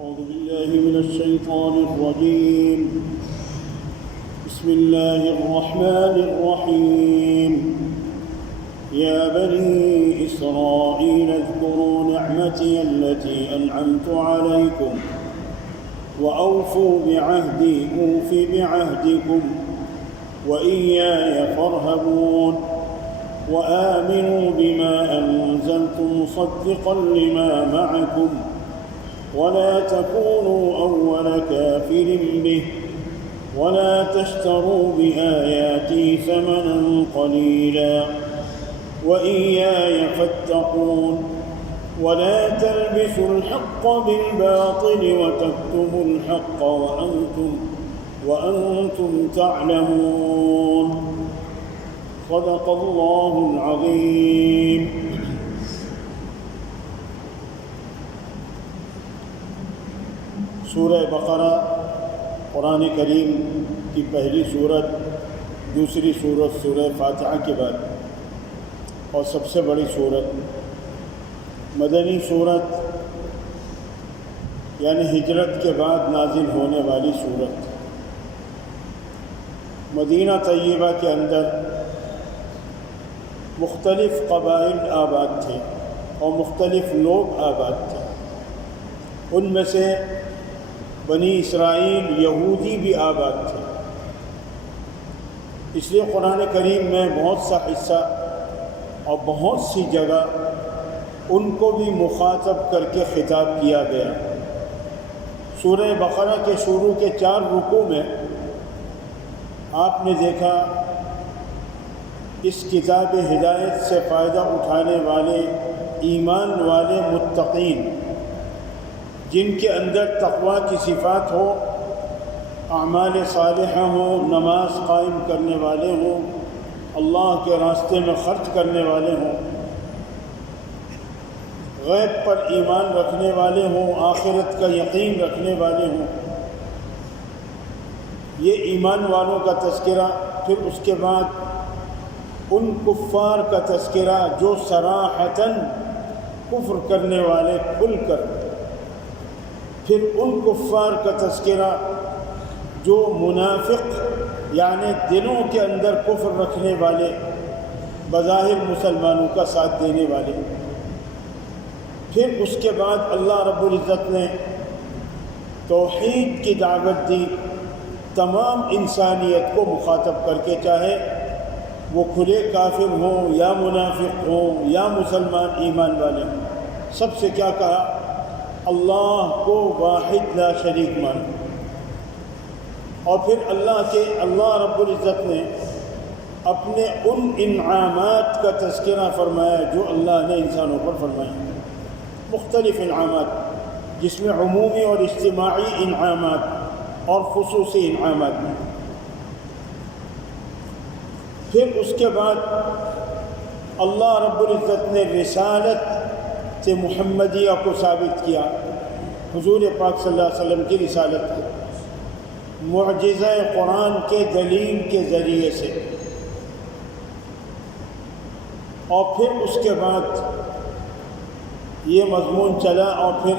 أعوذ بالله من الشيطان الرجيم. بسم الله الرحمن الرحيم. يا بني إسرائيل اذكروا نعمتي التي أنعمت عليكم وأوفوا بعهدي أوف بعهدكم وإياي فارهبون وآمنوا بما أنزلت مصدقا لما معكم ولا تكونوا أول كافر به ولا تشتروا بآياتي ثمنا قليلا وإياي فاتقون ولا تلبسوا الحق بالباطل وتكتموا الحق وأنتم تعلمون. صدق الله العظيم. سورہ بقرہ قرآن کریم کی پہلی سورت، دوسری سورت سورہ فاتحہ کے بعد اور سب سے بڑی سورت، مدنی سورت یعنی ہجرت کے بعد نازل ہونے والی سورت. مدینہ طیبہ کے اندر مختلف قبائل آباد تھے اور مختلف لوگ آباد تھے. ان میں سے بنی اسرائیل یہودی بھی آباد تھے. اس لیے قرآن کریم میں بہت سا حصہ اور بہت سی جگہ ان کو بھی مخاطب کر کے خطاب کیا گیا. سورہ بقرہ کے شروع کے 4 رکوع میں آپ نے دیکھا اس کتاب ہدایت سے فائدہ اٹھانے والے ایمان والے متقین، جن کے اندر تقوی کی صفات ہو، اعمال صالحہ ہوں، نماز قائم کرنے والے ہوں، اللہ کے راستے میں خرچ کرنے والے ہوں، غیب پر ایمان رکھنے والے ہوں، آخرت کا یقین رکھنے والے ہوں. یہ ایمان والوں کا تذکرہ. پھر اس کے بعد ان کفار کا تذکرہ جو صراحتاً کفر کرنے والے کھل کر. پھر ان کفار کا تذکرہ جو منافق یعنی دلوں کے اندر کفر رکھنے والے، بظاہر مسلمانوں کا ساتھ دینے والے. پھر اس کے بعد اللہ رب العزت نے توحید کی دعوت دی تمام انسانیت کو مخاطب کر کے، چاہے وہ کھلے کافر ہوں یا منافق ہوں یا مسلمان ایمان والے ہوں. سب سے کیا کہا؟ اللہ کو واحد لا شریک مانو. اور پھر اللہ رب العزت نے اپنے ان انعامات کا تذکرہ فرمایا جو اللہ نے انسانوں پر فرمائے. مختلف انعامات جس میں عمومی اور اجتماعی انعامات اور خصوصی انعامات ہیں. پھر اس کے بعد اللہ رب العزت نے رسالت سے محمدیہ کو ثابت کیا، حضور پاک صلی اللہ علیہ وسلم کی رسالت کو معجزہ قرآن کے دلیل کے ذریعے سے. اور پھر اس کے بعد یہ مضمون چلا اور پھر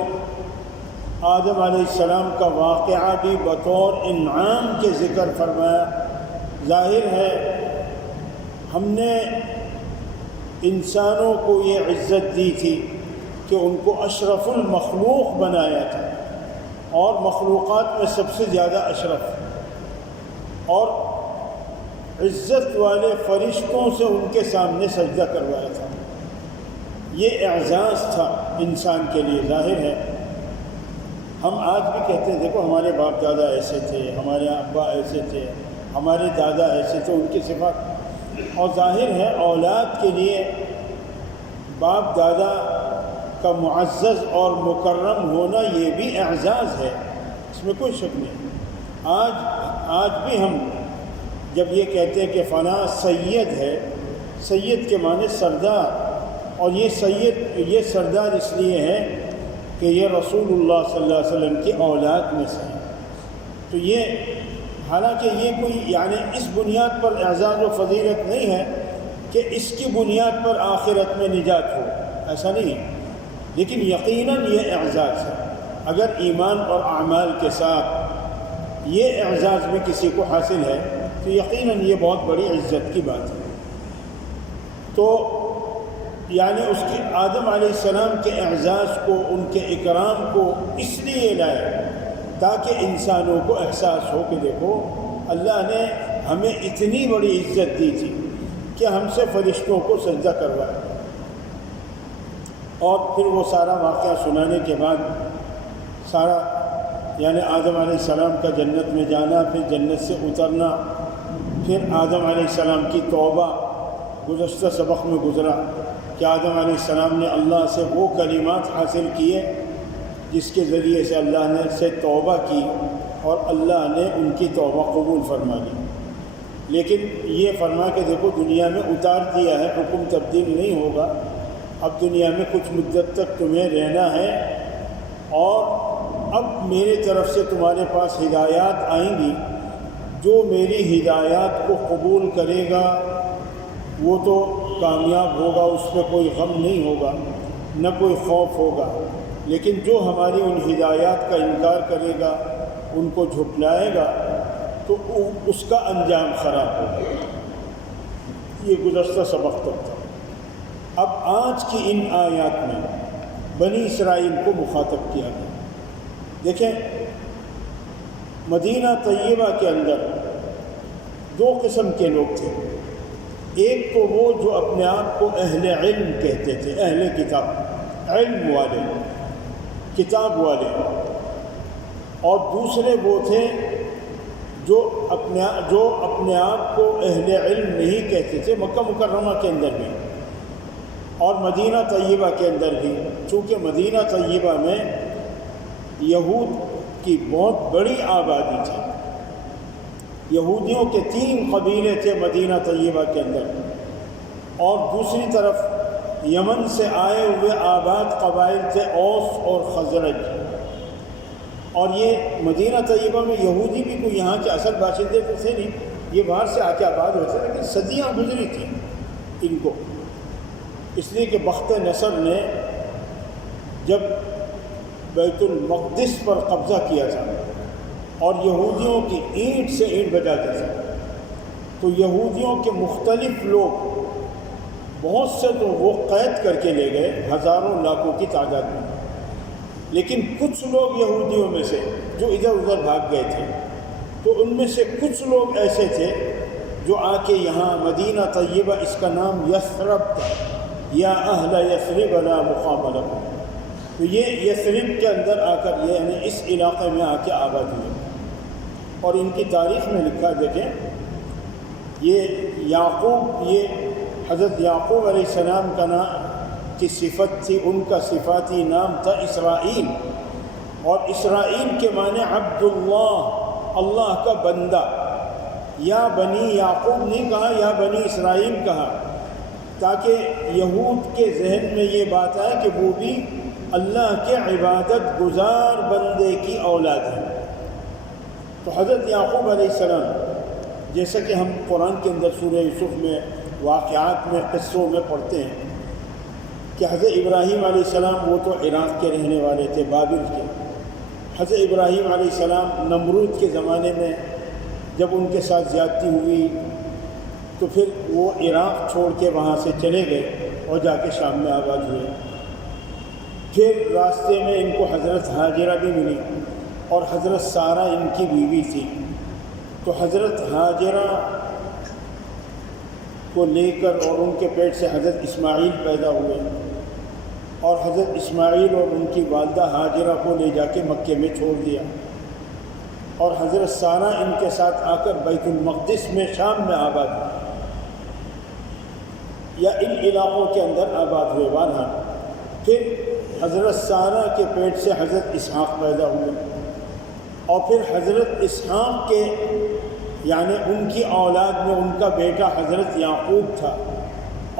آدم علیہ السلام کا واقعہ بھی بطور انعام کے ذکر فرمایا. ظاہر ہے ہم نے انسانوں کو یہ عزت دی تھی کہ ان کو اشرف المخلوق بنایا تھا، اور مخلوقات میں سب سے زیادہ اشرف اور عزت والے فرشتوں سے ان کے سامنے سجدہ کروایا تھا. یہ اعزاز تھا انسان کے لیے. ظاہر ہے ہم آج بھی کہتے ہیں دیکھو ہمارے باپ دادا ایسے تھے، ہمارے ابا ایسے تھے، ہمارے دادا ایسے تھے، ان کی صفات. اور ظاہر ہے اولاد کے لیے باپ دادا کا معزز اور مکرم ہونا یہ بھی اعزاز ہے، اس میں کوئی شک نہیں. آج بھی ہم جب یہ کہتے ہیں کہ فلاں سید ہے، سید کے معنی سردار، اور یہ سردار اس لیے ہے کہ یہ رسول اللہ صلی اللہ علیہ وسلم کی اولاد میں سے ہے. تو یہ حالانکہ یہ کوئی یعنی اس بنیاد پر اعزاز و فضیلت نہیں ہے کہ اس کی بنیاد پر آخرت میں نجات ہو، ایسا نہیں ہے. لیکن یقیناً یہ اعزاز ہے اگر ایمان اور اعمال کے ساتھ یہ اعزاز بھی کسی کو حاصل ہے تو یقیناً یہ بہت بڑی عزت کی بات ہے۔ تو یعنی اس کے آدم علیہ السلام کے اعزاز کو، ان کے اکرام کو اس لیے لائے تاکہ انسانوں کو احساس ہو کہ دیکھو اللہ نے ہمیں اتنی بڑی عزت دی تھی کہ ہم سے فرشتوں کو سجدہ کروایا۔ اور پھر وہ سارا واقعہ سنانے کے بعد سارا یعنی آدم علیہ السلام کا جنت میں جانا، پھر جنت سے اترنا، پھر آدم علیہ السلام کی توبہ گزشتہ سبق میں گزرا کہ آدم علیہ السلام نے اللہ سے وہ کلمات حاصل کیے جس کے ذریعے سے اللہ نے سے توبہ کی اور اللہ نے ان کی توبہ قبول فرما لی۔ لیکن یہ فرما کے دیکھو دنیا میں اتار دیا ہے، حکم تبدیل نہیں ہوگا، اب دنیا میں کچھ مدت تک تمہیں رہنا ہے اور اب میری طرف سے تمہارے پاس ہدایات آئیں گی، جو میری ہدایات کو قبول کرے گا وہ تو کامیاب ہوگا، اس پہ کوئی غم نہیں ہوگا، نہ کوئی خوف ہوگا، لیکن جو ہماری ان ہدایات کا انکار کرے گا، ان کو جھٹلائے گا تو اس کا انجام خراب ہوگا۔ یہ گزشتہ سبق تک تھا۔ اب آج کی ان آیات میں بنی اسرائیل کو مخاطب کیا گیا۔ دیکھیں مدینہ طیبہ کے اندر دو قسم کے لوگ تھے، ایک تو وہ جو اپنے آپ کو اہل علم کہتے تھے، اہل کتاب، علم والے، کتاب والے، اور دوسرے وہ تھے جو اپنے آپ کو اہل علم نہیں کہتے تھے، مکہ مکرمہ کے اندر بھی اور مدینہ طیبہ کے اندر بھی، چونکہ مدینہ طیبہ میں یہود کی بہت بڑی آبادی تھی، یہودیوں کے 3 قبیلے تھے مدینہ طیبہ کے اندر، اور دوسری طرف یمن سے آئے ہوئے آباد قبائل تھے اوس اور خزرج، اور یہ مدینہ طیبہ میں یہودی بھی کوئی یہاں کے اصل باشندے تو تھے نہیں، یہ باہر سے آ کے آباد ہوتے، لیکن صدیاں گزری تھیں ان کو، اس لیے کہ بخت نصر نے جب بیت المقدس پر قبضہ کیا تھا اور یہودیوں کی اینٹ سے اینٹ بجاتے تھے، تو یہودیوں کے مختلف لوگ بہت سے تو وہ قید کر کے لے گئے ہزاروں لاکھوں کی تعداد میں، لیکن کچھ لوگ یہودیوں میں سے جو ادھر ادھر بھاگ گئے تھے، تو ان میں سے کچھ لوگ ایسے تھے جو آ کے یہاں مدینہ طیبہ، اس کا نام یثرب تھا، یا اہل یثرب لا مقام لکم، تو یہ یثرب کے اندر آ کر یعنی اس علاقے میں آ کے آباد ہوئے، اور ان کی تاریخ میں لکھا دیکھیں، یہ حضرت یعقوب علیہ السلام کا نام کی صفت تھی، ان کا صفاتی نام تھا اسرائیل، اور اسرائیل کے معنی عبداللہ، اللہ کا بندہ، یا بنی یعقوب نہیں کہا، یا بنی اسرائیل کہا، تاکہ یہود کے ذہن میں یہ بات آئے کہ وہ بھی اللہ کے عبادت گزار بندے کی اولاد ہے۔ تو حضرت یعقوب علیہ السلام، جیسا کہ ہم قرآن کے اندر سورہ یوسف میں واقعات میں قصوں میں پڑھتے ہیں کہ حضرت ابراہیم علیہ السلام وہ تو عراق کے رہنے والے تھے، بابل کے، حضرت ابراہیم علیہ السلام نمرود کے زمانے میں جب ان کے ساتھ زیادتی ہوئی تو پھر وہ عراق چھوڑ کے وہاں سے چلے گئے اور جا کے شام میں آباد ہوئے۔ پھر راستے میں ان کو حضرت ہاجرہ بھی ملی، اور حضرت سارہ ان کی بیوی تھی، تو حضرت ہاجرہ کو لے کر اور ان کے پیٹ سے حضرت اسماعیل پیدا ہوئے، اور حضرت اسماعیل اور ان کی والدہ ہاجرہ کو لے جا کے مکے میں چھوڑ دیا، اور حضرت سارہ ان کے ساتھ آ کر بیت المقدس میں شام میں آباد ہوئے، یا ان علاقوں کے اندر آباد ہوئے۔ بہرحال پھر حضرت سارہ کے پیٹ سے حضرت اسحاق پیدا ہوئے، اور پھر حضرت اسحاق کے یعنی ان کی اولاد میں ان کا بیٹا حضرت یعقوب تھا،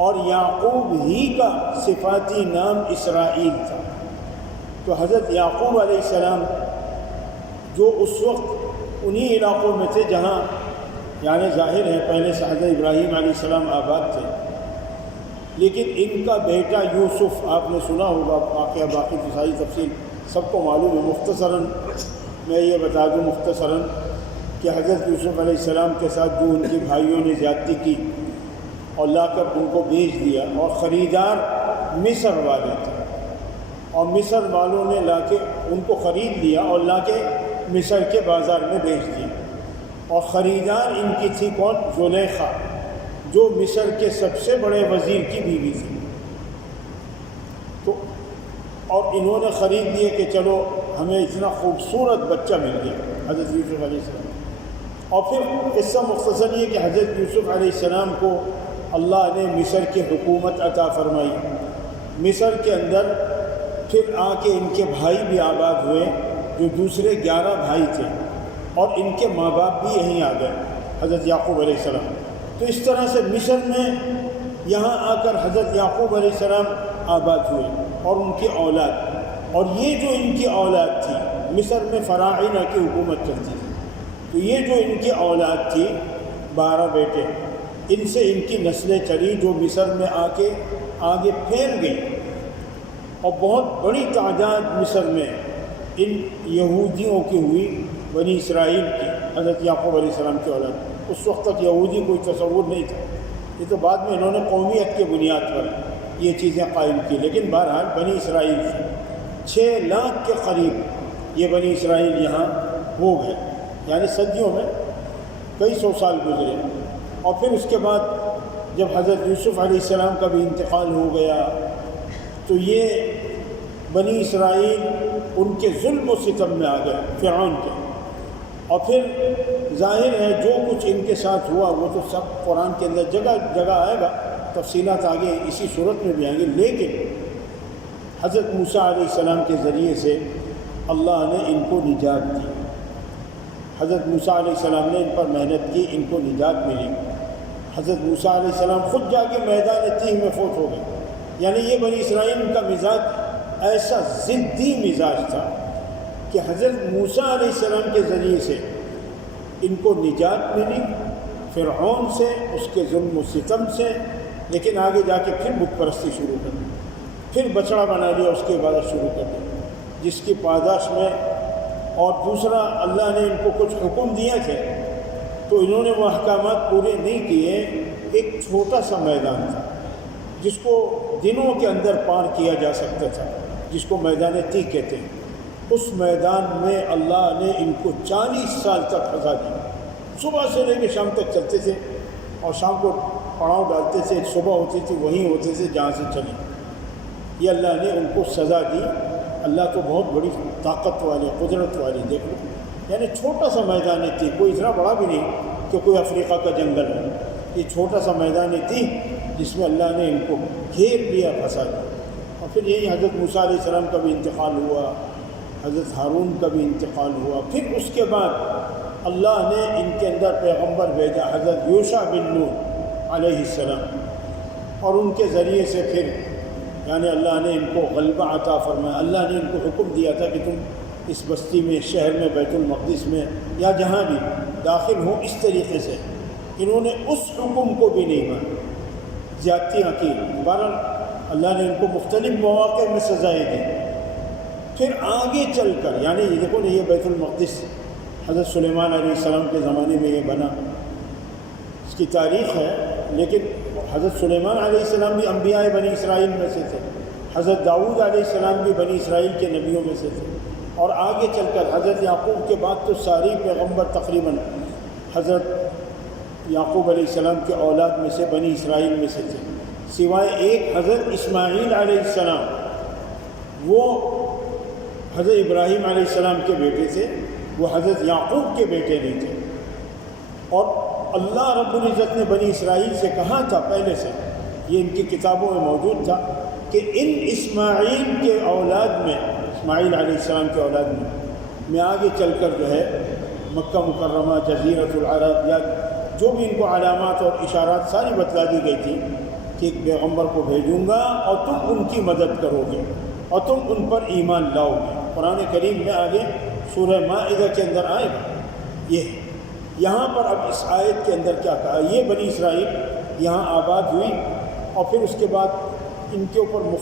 اور یعقوب ہی کا صفاتی نام اسرائیل تھا۔ تو حضرت یعقوب علیہ السلام جو اس وقت انہی علاقوں میں تھے جہاں یعنی ظاہر ہے پہلے سے حضرت ابراہیم علیہ السلام آباد تھے، لیکن ان کا بیٹا یوسف، آپ نے سنا ہوگا واقعہ، باقی ساری تفصیل سب کو معلوم ہے، مختصراً میں یہ بتا دوں مختصراً کہ حضرت یوسف علیہ السلام کے ساتھ جو ان کے بھائیوں نے زیادتی کی اور لا کر ان کو بیچ دیا، اور خریدار مصر والے تھے، اور مصر والوں نے لا کے ان کو خرید لیا اور لا کے مصر کے بازار میں بیچ دیا، اور خریدار ان کی تھی کون؟ زلیخا، جو مصر کے سب سے بڑے وزیر کی بیوی تھی۔ تو اور انہوں نے خرید لیے کہ چلو ہمیں اتنا خوبصورت بچہ مل گیا حضرت یوسف علیہ السلام۔ اور پھر قصہ مختصر یہ کہ حضرت یوسف علیہ السلام کو اللہ نے مصر کی حکومت عطا فرمائی۔ مصر کے اندر پھر آ کے ان کے بھائی بھی آباد ہوئے، جو دوسرے 11 بھائی تھے، اور ان کے ماں باپ بھی یہیں آ گئے، حضرت یعقوب علیہ السلام۔ تو اس طرح سے مصر میں یہاں آ کر حضرت یعقوب علیہ السلام آباد ہوئے اور ان کی اولاد، اور یہ جو ان کی اولاد تھی، مصر میں فراعنہ کی حکومت چلتی تھی، تو یہ جو ان کی اولاد تھی 12 بیٹے، ان سے ان کی نسلیں چلی جو مصر میں آ کے آگے پھیل گئی، اور بہت بڑی تعداد مصر میں ان یہودیوں کی ہوئی، بنی اسرائیل کی، حضرت یعقوب علیہ السلام کی اولاد۔ اس وقت تک یہودی کوئی تصور نہیں تھا، یہ تو بعد میں انہوں نے قومیت کے بنیاد پر یہ چیزیں قائم کی، لیکن بہرحال بنی اسرائیل سے 6 لاکھ کے قریب یہ بنی اسرائیل یہاں ہو گئے، یعنی صدیوں میں کئی سو سال گزرے۔ اور پھر اس کے بعد جب حضرت یوسف علیہ السلام کا بھی انتقال ہو گیا تو یہ بنی اسرائیل ان کے ظلم و ستم میں آ گئے، فرعون کے، اور پھر ظاہر ہے جو کچھ ان کے ساتھ ہوا وہ تو سب قرآن کے اندر جگہ جگہ آئے گا، تفصیلات آگے اسی صورت میں بھی آئیں گے، لیکن حضرت موسیٰ علیہ السلام کے ذریعے سے اللہ نے ان کو نجات دی۔ حضرت موسیٰ علیہ السلام نے ان پر محنت کی، ان کو نجات ملی۔ حضرت موسیٰ علیہ السلام خود جا کے میدان تیہ میں فوت ہو گئے، یعنی یہ بنی اسرائیل کا مزاج ایسا ضدی مزاج تھا کہ حضرت موسیٰ علیہ السلام کے ذریعے سے ان کو نجات ملی فرعون سے، اس کے ظلم و ستم سے، لیکن آگے جا کے پھر بت پرستی شروع کر دی، پھر بچڑا بنا لیا، اس کی عبادت شروع کر دی، جس کی پاداش میں۔ اور دوسرا اللہ نے ان کو کچھ حکم دیے تھے تو انہوں نے وہ احکامات پورے نہیں کیے۔ ایک چھوٹا سا میدان تھا جس کو دنوں کے اندر پار کیا جا سکتا تھا، جس کو میدان تیہ کہتے ہیں، اس میدان میں اللہ نے ان کو 40 سال تک پھنسا دیا۔ صبح سے لے کے شام تک چلتے تھے اور شام کو پڑاؤ ڈالتے تھے، صبح ہوتی تھی وہیں ہوتے تھے جہاں سے چلے۔ یہ اللہ نے ان کو سزا دی۔ اللہ تو بہت بڑی طاقت والے، قدرت والے، دیکھ لو، یعنی چھوٹا سا میدان تھی، کوئی اتنا بڑا بھی نہیں کہ کوئی افریقہ کا جنگل ہو، یہ چھوٹا سا میدان تھی جس میں اللہ نے ان کو گھیر لیا، پھنسا دیا۔ اور پھر یہی حضرت موسیٰ علیہ السلام کا بھی انتقال ہوا، حضرت ہارون کا بھی انتقال ہوا۔ پھر اس کے بعد اللہ نے ان کے اندر پیغمبر بھیجا، حضرت یوشع بن نون علیہ السلام، اور ان کے ذریعے سے پھر یعنی اللہ نے ان کو غلبہ عطا فرمایا۔ اللہ نے ان کو حکم دیا تھا کہ تم اس بستی میں، شہر میں، بیت المقدس میں یا جہاں بھی داخل ہوں اس طریقے سے۔ انہوں نے اس حکم کو بھی نہیں مانا، زیادتیاں کی۔ بہرحال اللہ نے ان کو مختلف مواقع میں سزائیں دی۔ پھر آگے چل کر یعنی یہ دیکھو نا، یہ بیت المقدس حضرت سلیمان علیہ السلام کے زمانے میں یہ بنا، اس کی تاریخ ہے، لیکن حضرت سلیمان علیہ السلام بھی انبیاء بنی اسرائیل میں سے تھے، حضرت داؤد علیہ السلام بھی بنی اسرائیل کے نبیوں میں سے تھے، اور آگے چل کر حضرت یعقوب کے بعد تو ساری پیغمبر تقریباً حضرت یعقوب علیہ السلام کے اولاد میں سے، بنی اسرائیل میں سے تھے، سوائے ایک حضرت اسماعیل علیہ السلام، وہ حضرت ابراہیم علیہ السلام کے بیٹے تھے، وہ حضرت یعقوب کے بیٹے نہیں تھے۔ اور اللہ رب العزت نے بنی اسرائیل سے کہا تھا پہلے سے، یہ ان کی کتابوں میں موجود تھا کہ ان اسماعیل کے اولاد میں، اسماعیل علیہ السلام کے اولاد میں آگے چل کر جو ہے مکہ مکرمہ، جزیرۃ العرب، یا جو بھی ان کو علامات اور اشارات ساری بتلا دی گئی تھی کہ ایک پیغمبر کو بھیجوں گا اور تم ان کی مدد کرو گے اور تم ان پر ایمان لاؤ گے۔ قرآن کریم میں آگے سورہ مائدہ کے اندر آئے گا یہ۔ یہاں پر اب اس آیت کے اندر کیا کہا، یہ بنی اسرائیل یہاں آباد ہوئی، اور پھر اس کے بعد ان کے اوپر